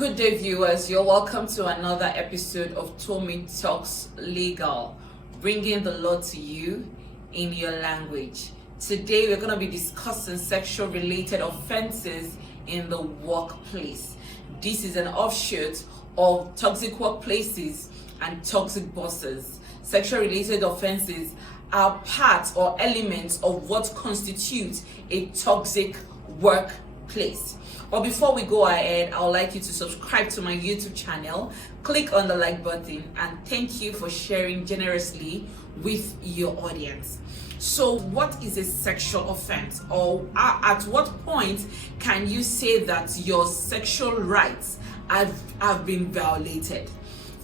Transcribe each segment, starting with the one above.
Good day, viewers. You're welcome to another episode of Tommy Talks Legal, bringing the law to you in your language. Today, we're going to be discussing sexual-related offenses in the workplace. This is an offshoot of toxic workplaces and toxic bosses. Sexual-related offenses are parts or elements of what constitutes a toxic workplace. But before we go ahead, I would like you to subscribe to my YouTube channel, click on the like button, and thank you for sharing generously with your audience. So what is a sexual offense, or at what point can you say that your sexual rights have been violated?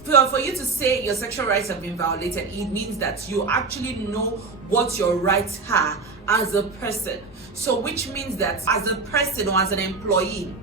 For you to say your sexual rights have been violated, it means that you actually know what your rights are as a person. So which means that as a person or as an employee,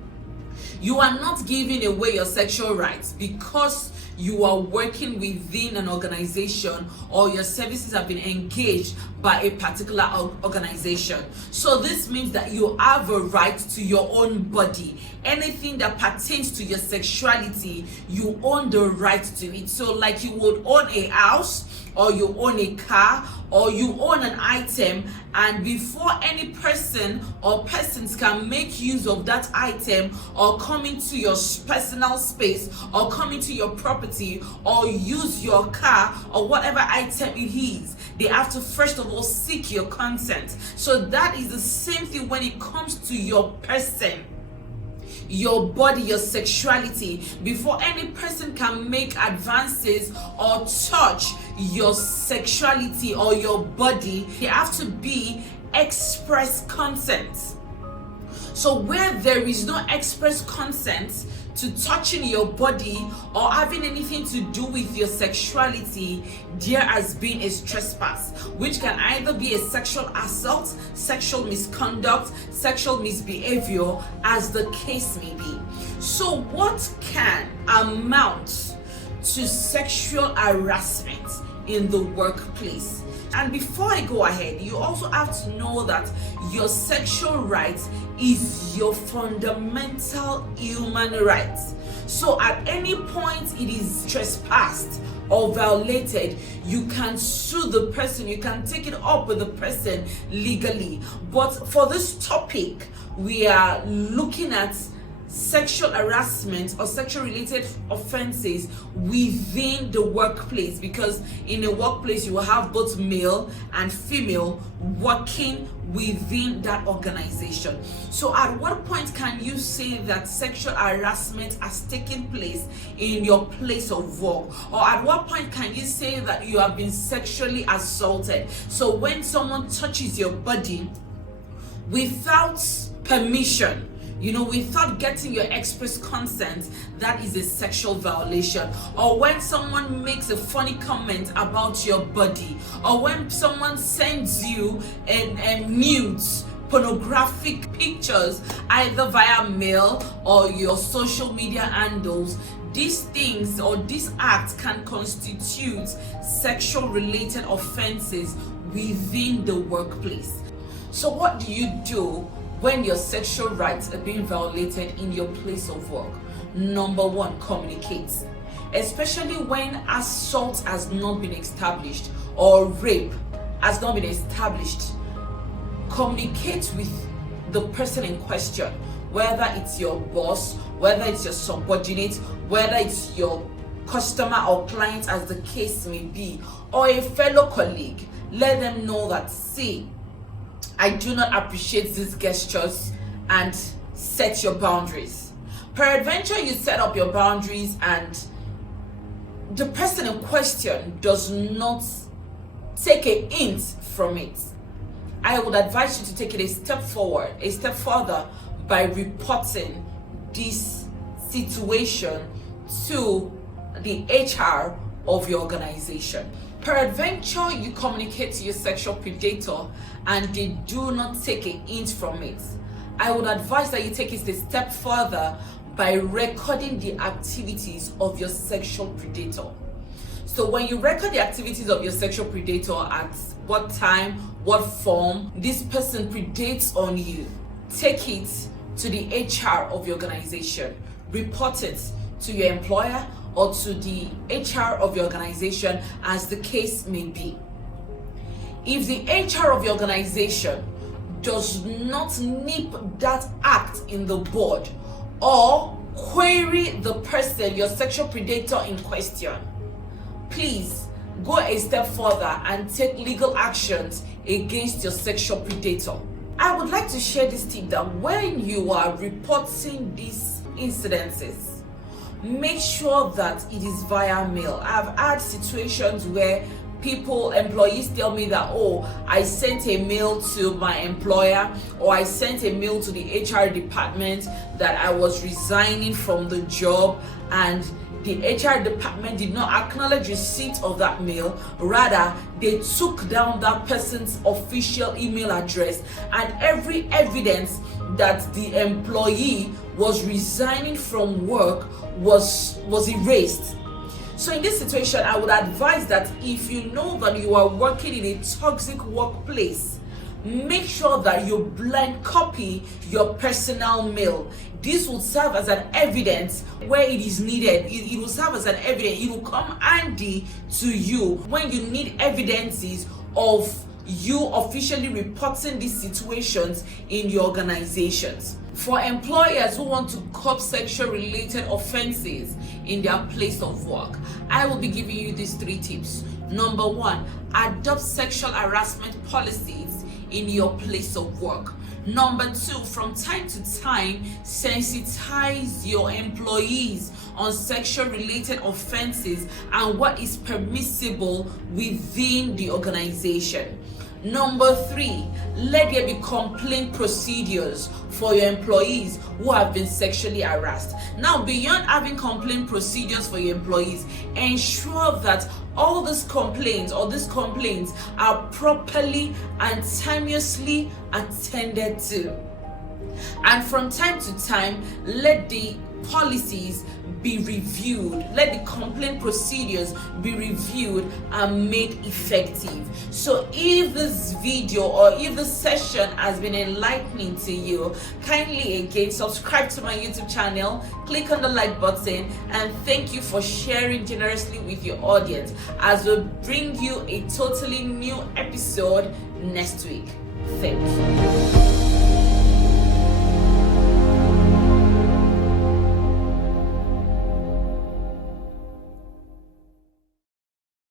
you are not giving away your sexual rights because you are working within an organization or your services have been engaged by a particular organization. So this means that you have a right to your own body. Anything that pertains to your sexuality, you own the right to it. So like you would own a house, or you own a car, or you own an item, and before any person or persons can make use of that item or come into your personal space or come into your property or use your car or whatever item it is, they have to first of all seek your consent. So that is the same thing when it comes to your person, your body, your sexuality. Before any person can make advances or touch your sexuality or your body, they have to be express consent. So where there is no express consent to touching your body or having anything to do with your sexuality, there has been a trespass, which can either be a sexual assault, sexual misconduct, sexual misbehavior, as the case may be. So what can amount to sexual harassment in the workplace? And before I go ahead, you also have to know that your sexual rights is your fundamental human right. So at any point it is trespassed or violated, you can sue the person, you can take it up with the person legally. But for this topic, we are looking at sexual harassment or sexual related offenses within the workplace, because in a workplace you will have both male and female working within that organization. So at what point can you say that sexual harassment has taken place in your place of work? Or at what point can you say that you have been sexually assaulted? So when someone touches your body without permission, without getting your express consent, that is a sexual violation. Or when someone makes a funny comment about your body, or when someone sends you nudes, pornographic pictures, either via mail or your social media handles, these things or this act can constitute sexual related offenses within the workplace. So what do you do when your sexual rights are being violated in your place of work? Number one, communicate. Especially when assault has not been established or rape has not been established. Communicate with the person in question, whether it's your boss, whether it's your subordinate, whether it's your customer or client, as the case may be, or a fellow colleague. Let them know that, see, I do not appreciate these gestures, and set your boundaries. Peradventure, you set up your boundaries and the person in question does not take a hint from it. I would advise you to take it a step further by reporting this situation to the HR of your organization. Peradventure, you communicate to your sexual predator and they do not take a hint from it. I would advise that you take it a step further by recording the activities of your sexual predator. So when you record the activities of your sexual predator, at what time, what form this person predates on you, take it to the HR of your organization. report it to your employer or to the HR of your organization, as the case may be. If the HR of your organization does not nip that act in the bud or query the person, your sexual predator in question, please go a step further and take legal actions against your sexual predator. I would like to share this tip that when you are reporting these incidences, make sure that it is via mail. I've had situations where employees tell me that, oh, I sent a mail to my employer, or I sent a mail to the HR department that I was resigning from the job, and the HR department did not acknowledge receipt of that mail. Rather, they took down that person's official email address, and every evidence that the employee was resigning from work was erased. So in this situation, I would advise that if you know that you are working in a toxic workplace, make sure that you blind copy your personal mail. This will serve as an evidence where it is needed. It will serve as an evidence. It will come handy to you when you need evidences of you officially reporting these situations in your organizations. For employers who want to curb sexual related offenses in their place of work, I will be giving you these 3 tips. Number 1, adopt sexual harassment policies in your place of work. Number 2, from time to time, sensitize your employees on sexual related offenses and what is permissible within the organization. Number 3, let there be complaint procedures for your employees who have been sexually harassed. Now, beyond having complaint procedures for your employees, ensure that all these complaints are properly and timeously attended to. And from time to time, let the policies be reviewed, let the complaint procedures be reviewed and made effective. So if this video or if this session has been enlightening to you, kindly again subscribe to my YouTube channel, click on the like button, and thank you for sharing generously with your audience as we bring you a totally new episode next week. Thank you.